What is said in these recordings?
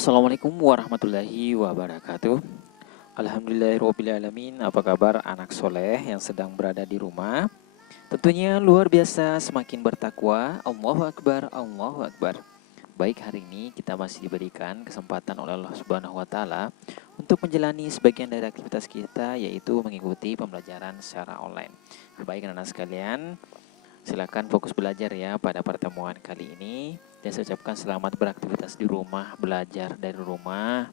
Assalamualaikum warahmatullahi wabarakatuh. Alhamdulillahirrabbilalamin. Apa kabar anak soleh yang sedang berada di rumah? Tentunya luar biasa, semakin bertakwa. Allahu Akbar, Allahu Akbar. Baik, hari ini kita masih diberikan kesempatan oleh Allah Subhanahu wa Ta'ala untuk menjalani sebagian dari aktivitas kita, yaitu mengikuti pembelajaran secara online. Baik, anak-anak sekalian, silakan fokus belajar ya pada pertemuan kali ini. Dan saya ucapkan selamat beraktivitas di rumah, belajar dari rumah,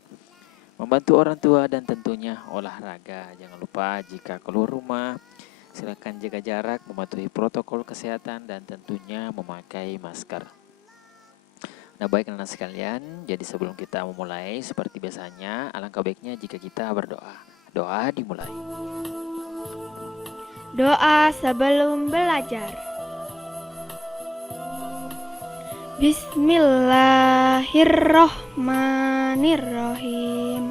membantu orang tua, dan tentunya olahraga. Jangan lupa jika keluar rumah, silakan jaga jarak, mematuhi protokol kesehatan, dan tentunya memakai masker. Nah baik anak sekalian, jadi sebelum kita memulai, seperti biasanya, alangkah baiknya jika kita berdoa. Doa dimulai. Doa sebelum belajar. Bismillahirrohmanirrohim.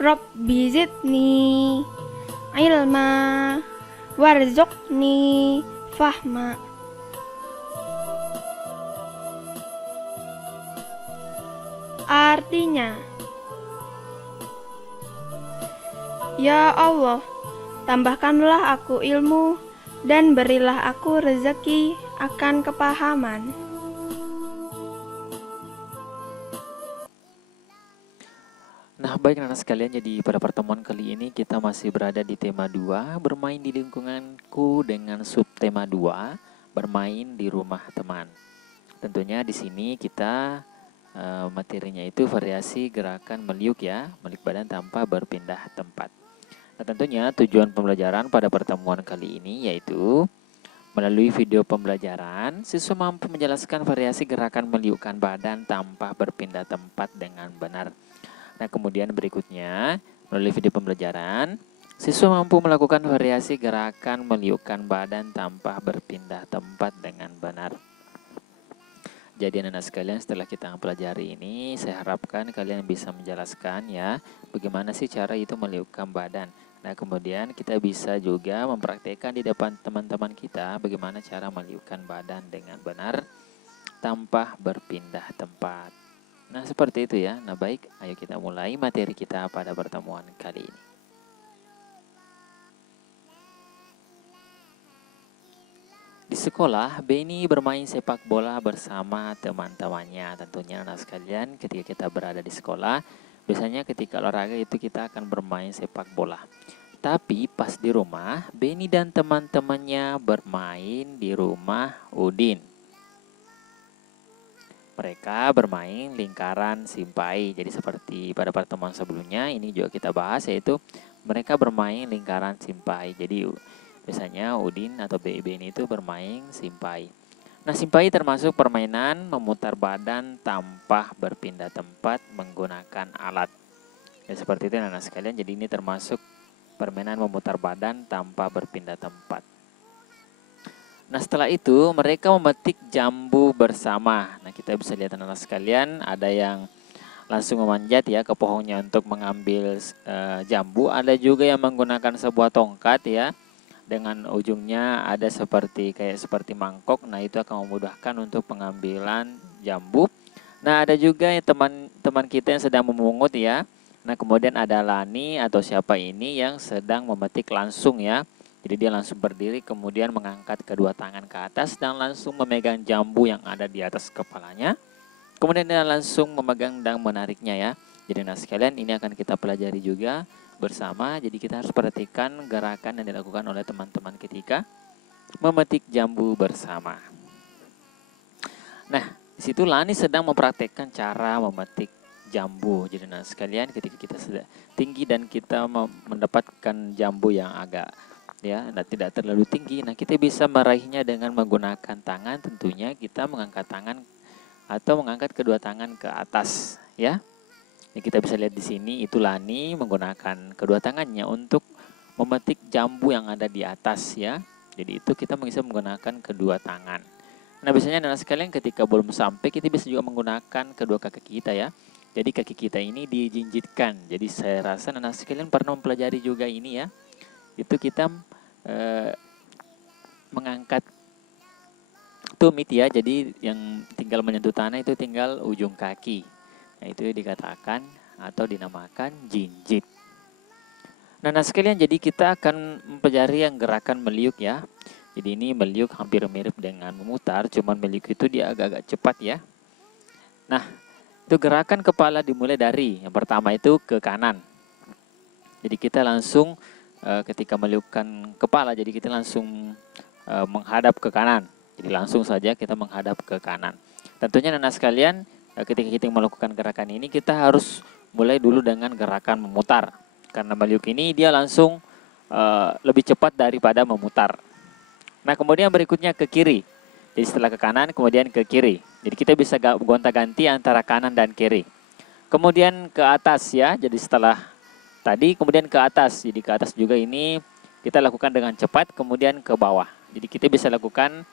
Rabbi zidni ilma warzuqni fahma. Artinya, ya Allah, tambahkanlah aku ilmu dan berilah aku rezeki akan kepahaman. Nah baik anak sekalian, jadi pada pertemuan kali ini kita masih berada di tema 2, bermain di lingkunganku, dengan subtema 2, bermain di rumah teman. Tentunya di sini kita materinya itu variasi gerakan meliuk ya, meliuk badan tanpa berpindah tempat. Nah tentunya tujuan pembelajaran pada pertemuan kali ini yaitu melalui video pembelajaran, siswa mampu menjelaskan variasi gerakan meliukkan badan tanpa berpindah tempat dengan benar. Nah kemudian berikutnya, melalui video pembelajaran, siswa mampu melakukan variasi gerakan meliukkan badan tanpa berpindah tempat dengan benar. Jadi anak-anak sekalian, setelah kita mempelajari ini, saya harapkan kalian bisa menjelaskan ya, bagaimana sih cara itu meliukkan badan. Nah kemudian kita bisa juga mempraktekkan di depan teman-teman kita, bagaimana cara meliukkan badan dengan benar, tanpa berpindah tempat. Nah seperti itu ya. Nah baik, ayo kita mulai materi kita pada pertemuan kali ini. Di sekolah, Benny bermain sepak bola bersama teman-temannya. Tentunya anak sekalian, ketika kita berada di sekolah, biasanya ketika olahraga itu kita akan bermain sepak bola. Tapi pas di rumah, Benny dan teman-temannya bermain di rumah Udin. Mereka bermain lingkaran simpai. Jadi seperti pada pertemuan sebelumnya, ini juga kita bahas, yaitu mereka bermain lingkaran simpai. Jadi biasanya Udin atau Benny itu bermain simpai. Nah, simpai termasuk permainan memutar badan tanpa berpindah tempat menggunakan alat. Ya seperti itu anak-anak sekalian. Jadi ini termasuk permainan memutar badan tanpa berpindah tempat. Nah setelah itu mereka memetik jambu bersama. Nah kita bisa lihat anak-anak sekalian, ada yang langsung memanjat ya ke pohonnya untuk mengambil jambu. Ada juga yang menggunakan sebuah tongkat ya, dengan ujungnya ada seperti mangkok. Nah itu akan memudahkan untuk pengambilan jambu. Nah ada juga yang teman-teman kita yang sedang memungut ya. Nah kemudian ada Lani atau siapa ini yang sedang memetik langsung ya. Jadi dia langsung berdiri, kemudian mengangkat kedua tangan ke atas dan langsung memegang jambu yang ada di atas kepalanya. Kemudian dia langsung memegang dan menariknya ya. Jadi nah sekalian, ini akan kita pelajari juga bersama. Jadi kita harus perhatikan gerakan yang dilakukan oleh teman-teman ketika memetik jambu bersama. Nah, di situ Lani sedang mempraktekkan cara memetik jambu. Jadi nah sekalian, ketika kita sudah tinggi dan kita mendapatkan jambu yang agak tidak terlalu tinggi, nah kita bisa meraihnya dengan menggunakan tangan. Tentunya kita mengangkat tangan atau mengangkat kedua tangan ke atas ya. Ini kita bisa lihat di sini, itu Lani menggunakan kedua tangannya untuk memetik jambu yang ada di atas ya. Jadi itu kita bisa menggunakan kedua tangan. Nah biasanya anak sekalian, ketika belum sampai, kita bisa juga menggunakan kedua kaki kita ya. Jadi kaki kita ini dijinjitkan. Jadi saya rasa anak sekalian pernah mempelajari juga ini ya. Itu kita mengangkat tumit ya, jadi yang tinggal menyentuh tanah itu tinggal ujung kaki. Nah, itu dikatakan atau dinamakan jinjit. Nah, sekalian, jadi kita akan mempelajari yang gerakan meliuk ya. Jadi ini meliuk hampir mirip dengan memutar, cuman meliuk itu dia agak-agak cepat ya. Nah, itu gerakan kepala dimulai dari yang pertama itu ke kanan. Jadi kita langsung ketika meliukkan kepala, jadi kita langsung menghadap ke kanan. Jadi langsung saja kita menghadap ke kanan. Tentunya anak sekalian, ketika kita melakukan gerakan ini kita harus mulai dulu dengan gerakan memutar. Karena meliuk ini dia langsung lebih cepat daripada memutar. Nah, kemudian berikutnya ke kiri. Jadi setelah ke kanan kemudian ke kiri. Jadi kita bisa gonta-ganti antara kanan dan kiri. Kemudian ke atas ya. Jadi setelah tadi kemudian ke atas. Jadi ke atas juga ini kita lakukan dengan cepat, kemudian ke bawah. Jadi kita bisa lakukan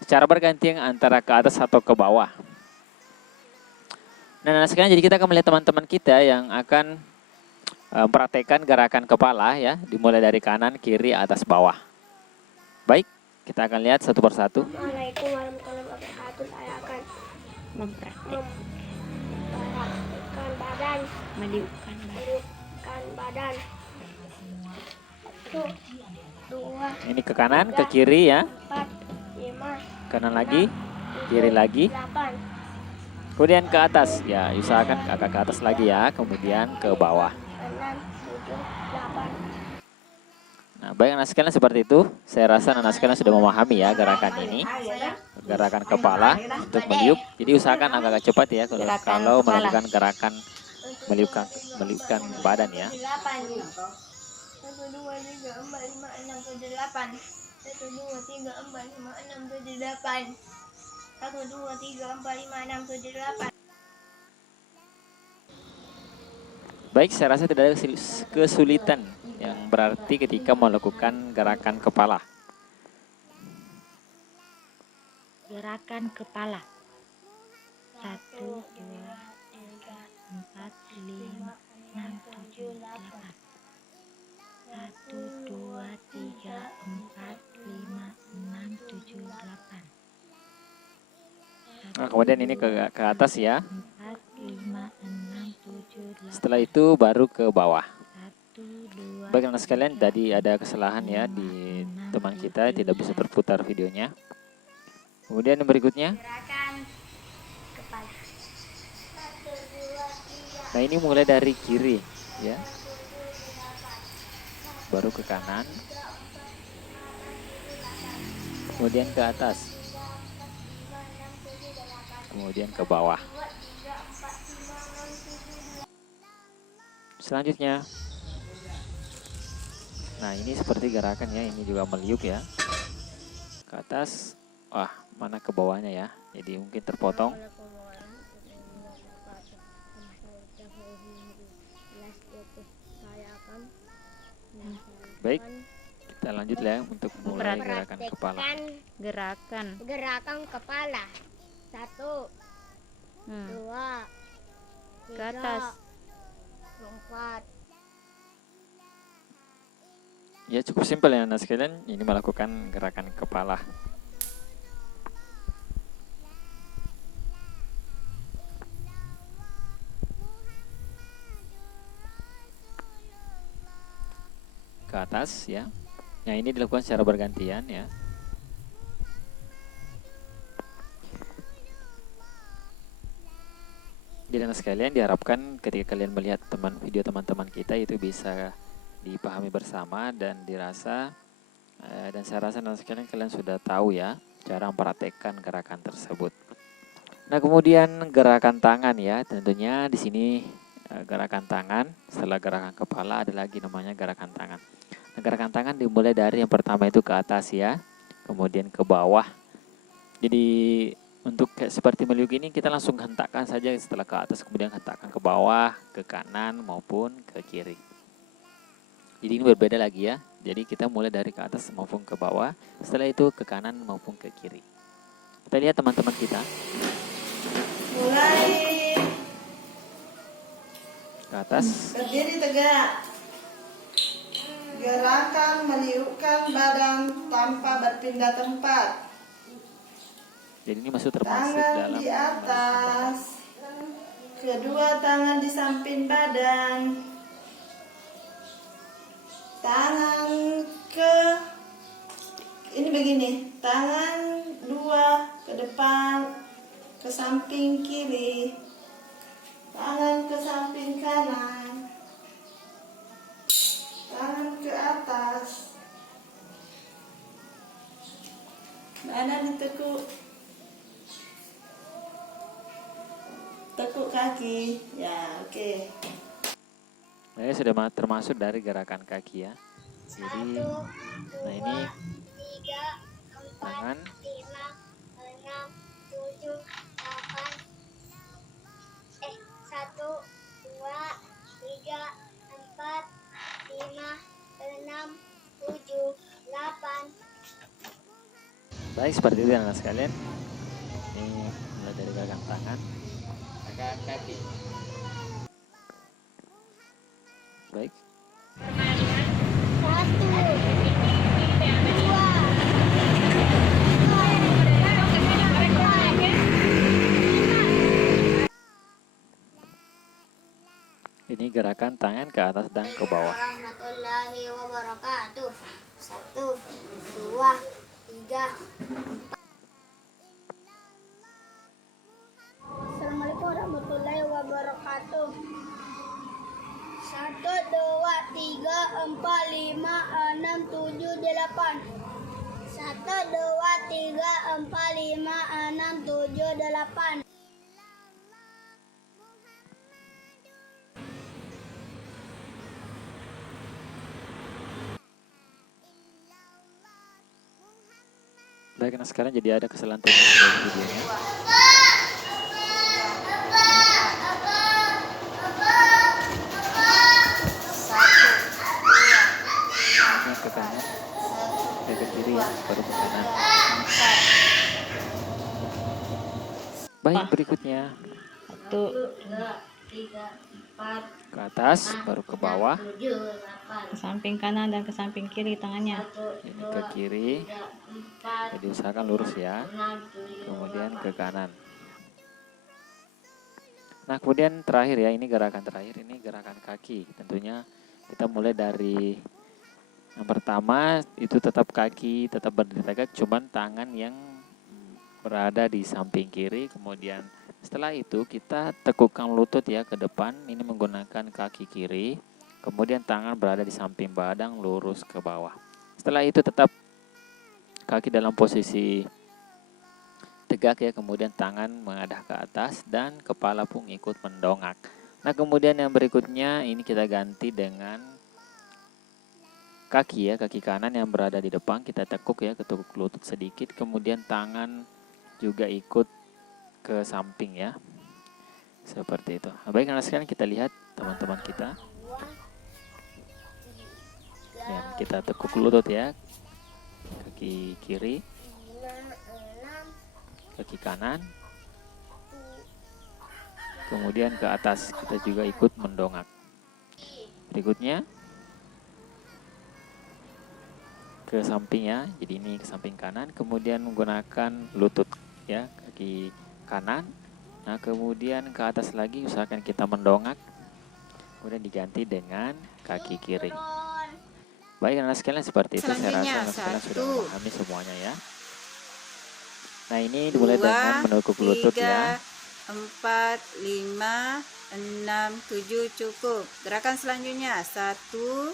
secara bergantian antara ke atas atau ke bawah. Nah, sekarang jadi kita akan melihat teman-teman kita yang akan mempraktekkan gerakan kepala ya, dimulai dari kanan, kiri, atas, bawah. Baik, kita akan lihat satu persatu. Assalamualaikum warahmatullahi wabarakatuh. Saya akan mempraktikkan badan, meliukkan badan. Satu, dua, ini ke kanan, ke kiri ya. 4, 5, kanan lagi, kiri lagi. 8. Kemudian ke atas, ya usahakan agak ke atas lagi ya, kemudian ke bawah. 6, 7, 8. Nah, baik anak sekalian, seperti itu. Saya rasa anak sekalian sudah memahami ya gerakan ini. Gerakan kepala untuk meliuk. Jadi usahakan agak cepat ya kalau melakukan gerakan meliukkan badan ya. 1, 2, 3, 4, 5, 6, 7, 8. 1, 2, 3, 4, 5, 6, 7, 8. 1, 2, 3, 4, 5, 6, 7, 8. Baik, saya rasa tidak ada kesulitan yang berarti ketika melakukan gerakan kepala. Gerakan kepala 1, 2, 3, 4, 5, 6, 7, 8. 1, 2, 3, 4, 5, 6, 7, 8. Nah, kemudian ini ke atas ya. 4, 5, 6, 7, 8. Setelah itu baru ke bawah. 1, 2, Baik anak sekalian, tadi ada kesalahan ya di teman kita, tidak bisa terputar videonya. Kemudian yang berikutnya. Gerakan kepala. Nah, ini mulai dari kiri ya. Baru ke kanan. Kemudian ke atas. Kemudian ke bawah. Selanjutnya. Nah, ini seperti gerakan ya, ini juga meliuk ya. Ke atas. Wah, mana ke bawahnya ya. Jadi mungkin terpotong. Baik, kita lanjut ya untuk mulai gerakan kepala. Gerakan kepala. 1, 2, ke atas. 4. Ya, cukup simpel ya anak sekalian, ini melakukan gerakan kepala. Ke atas ya. Nah, ini dilakukan secara bergantian ya. Jadi anak sekalian, diharapkan ketika kalian melihat video teman-teman kita itu bisa dipahami bersama dan dirasa dan saya rasa anak sekalian kalian sudah tahu ya cara mempraktekkan gerakan tersebut. Nah, kemudian gerakan tangan ya, tentunya di sini gerakan tangan. Setelah gerakan kepala ada lagi namanya gerakan tangan. Nah, gerakan tangan dimulai dari yang pertama itu ke atas ya, kemudian ke bawah. Jadi untuk seperti meliuk ini kita langsung hentakkan saja setelah ke atas, kemudian hentakkan ke bawah, ke kanan maupun ke kiri. Jadi ini berbeda lagi ya. Jadi kita mulai dari ke atas maupun ke bawah, setelah itu ke kanan maupun ke kiri. Kita lihat teman-teman kita. Mulai Ke atas. berdiri tegak. Gerakan meniupkan badan tanpa berpindah tempat. Jadi ini masuk termasuk Tangan dalam di atas, kedua tangan di samping badan, tangan ini begini, tangan dua ke depan, ke samping kiri, tangan ke samping kanan, tangan ke atas, badan ditekuk, tekuk kaki, ya oke. Nah, ini sudah termasuk dari gerakan kaki ya. Jadi, nah ini 3, 4, tangan 5, 6, 7, 8. 1, 2, 3, 4, 5, 6, 7, 8. baik seperti itu anak sekalian. Ini mulai dari gerakan tangan, gerakan kaki. Baik. 1, 2, 3, 4, 5. Ini gerakan tangan ke atas dan ke bawah. Warahmatullahi wabarakatuh. 1, 2, 3. Assalamualaikum warahmatullahi wabarakatuh. 1, 2, 3, 4, 5, 6, 7, 8. 1, 2, 3, 4, 5, 6, 7, 8. Baik, nah sekarang jadi ada kesalahan teknis dari videonya. Ini ke kanan, ke kiri ya, baru ke kanan. Baik, berikutnya 1, 2, 3, 4, ke atas, baru ke bawah. 7, 8. ke samping kanan dan ke samping kiri tangannya. Ini ke kiri, jadi usahakan lurus ya. Kemudian ke kanan. Nah, kemudian terakhir ya, ini gerakan terakhir, ini gerakan kaki. Tentunya kita mulai dari yang pertama, itu tetap kaki, tetap berdiri tegak, cuman tangan yang berada di samping kiri. Kemudian setelah itu kita tekukkan lutut ya ke depan, ini menggunakan kaki kiri. Kemudian tangan berada di samping badan, lurus ke bawah. Setelah itu tetap kaki dalam posisi tegak ya, kemudian tangan mengadah ke atas dan kepala pun ikut mendongak. Nah, kemudian yang berikutnya ini kita ganti dengan kaki ya, kaki kanan yang berada di depan kita tekuk ya, ketukuk lutut sedikit, kemudian tangan juga ikut ke samping ya. Seperti itu. Nah, baik, nah sekarang kita lihat teman-teman kita. Ya, kita tekuk lutut ya. Kaki kiri, kaki kanan, kemudian ke atas kita juga ikut mendongak. Berikutnya ke samping ya, jadi ini ke samping kanan, kemudian menggunakan lutut ya, kaki kanan. Nah, kemudian ke atas lagi usahakan kita mendongak, kemudian diganti dengan kaki kiri. Baik, anak sekalian, seperti itu. Saya rasa anak sekalian sudah memahami semuanya ya. Nah, ini dimulai dengan menekuk lutut ya. 4, 5, 6, 7 cukup. Gerakan selanjutnya 1,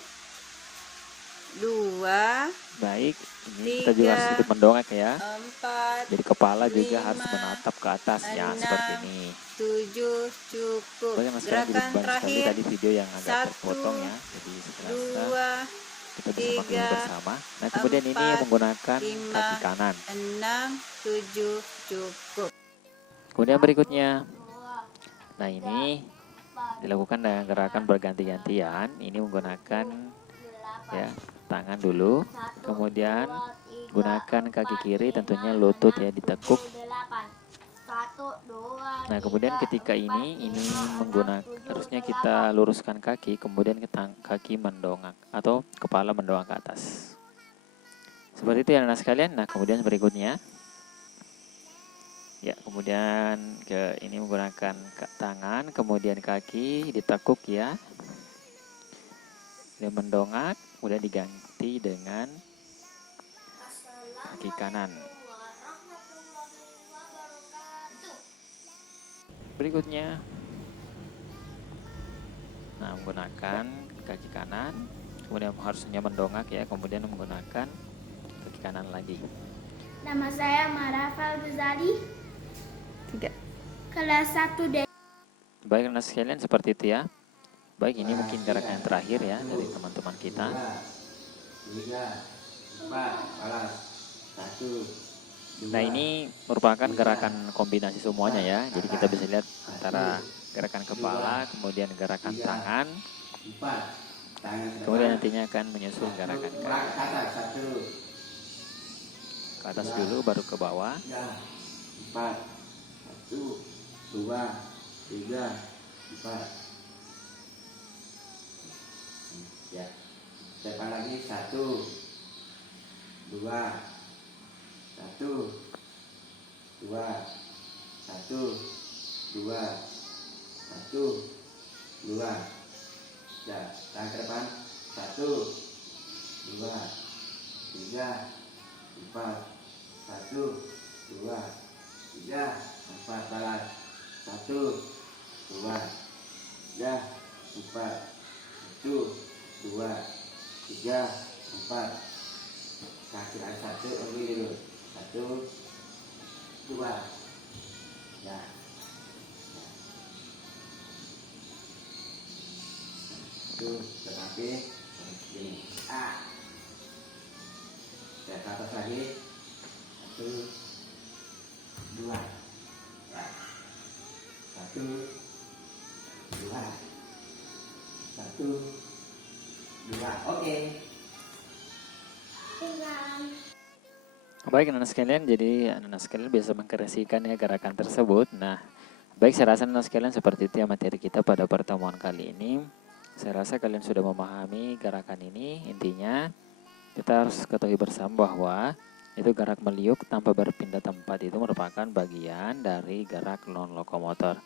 2, Baik, ini kita juga harus sedikit mendongak ya. 4, Jadi kepala juga 5, harus menatap ke atas ya, 6, seperti ini. 7 cukup. Baik, anak sekalian, jadi Gerakan banyak sekali terakhir tadi video yang agak 1, terpotong ya. Jadi setelah 2, kita bisa maklumi 3, bersama. Nah, kemudian ini 4, menggunakan 5, kaki kanan. 6, 7 cukup. Kemudian berikutnya, nah ini dilakukan dengan gerakan berganti-gantian. Ini menggunakan ya tangan dulu, kemudian gunakan kaki kiri, tentunya lutut ya ditekuk. Nah, kemudian ketika ini menggunakan, harusnya kita luruskan kaki, kemudian kaki mendongak atau kepala mendongak ke atas. Seperti itu ya anak sekalian. Nah, kemudian berikutnya Ya, kemudian ini menggunakan tangan, kemudian kaki ditekuk ya. Dan mendongak, kemudian diganti dengan kaki kanan. Berikutnya, nah menggunakan kaki kanan, kemudian harusnya mendongak ya, kemudian menggunakan kaki kanan lagi. Nama saya Marafal Ghazali, 3. kelas 1 D. Baik anak sekalian, seperti itu ya. Baik, ini mungkin gerakan yang terakhir ya dari teman-teman kita. 3, 4, balas. 1, 2. Nah, ini merupakan gerakan kombinasi semuanya ya. Jadi kita bisa lihat antara gerakan kepala, kemudian gerakan tangan, 4. Tangan kemudian nantinya akan menyusul gerakan ke kaki. atas. 1, Ke atas dulu baru ke bawah. 4. 1, 2, 3, 4. Ya. Depan lagi 1, 2, 1, 2, 1, 2, 1, 2. Ya, tangan ke depan 1, 2, 3, 4. 1, 2, 3, 4 balas. 1, 2, 3, 4. 1, 2, 3, 4. Kaki lagi 1, ambil dulu. 1, 2. Ya. Itu tetapi ini. Ya, ke atas lagi. 1, 2. Ya. 1, 2. 1, 2. Oke. Baik anak sekalian, jadi anak sekalian bisa mengkreasikan ya gerakan tersebut. Nah, baik, saya rasa anak sekalian seperti itu ya materi kita pada pertemuan kali ini. Saya rasa kalian sudah memahami gerakan ini. Intinya kita harus ketahui bersama bahwa itu gerak meliuk tanpa berpindah tempat itu merupakan bagian dari gerak non lokomotor.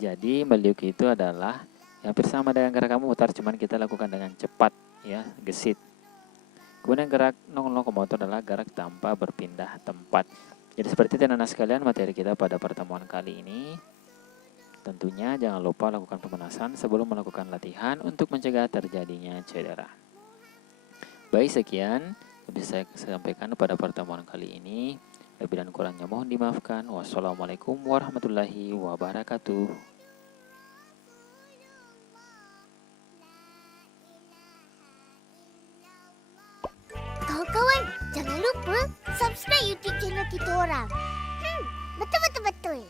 Jadi meliuk itu adalah hampir sama dengan gerak memutar, cuman kita lakukan dengan cepat ya, gesit. Kemudian gerak non lokomotor adalah gerak tanpa berpindah tempat. Jadi seperti itu anak sekalian materi kita pada pertemuan kali ini. Tentunya jangan lupa lakukan pemanasan sebelum melakukan latihan untuk mencegah terjadinya cedera. Baik, sekian yang bisa saya sampaikan pada pertemuan kali ini. Lebih dan kurangnya mohon dimaafkan. Wassalamualaikum warahmatullahi wabarakatuh. Kawan-kawan, jangan lupa subscribe YouTube channel kita orang. Betul-betul-betul.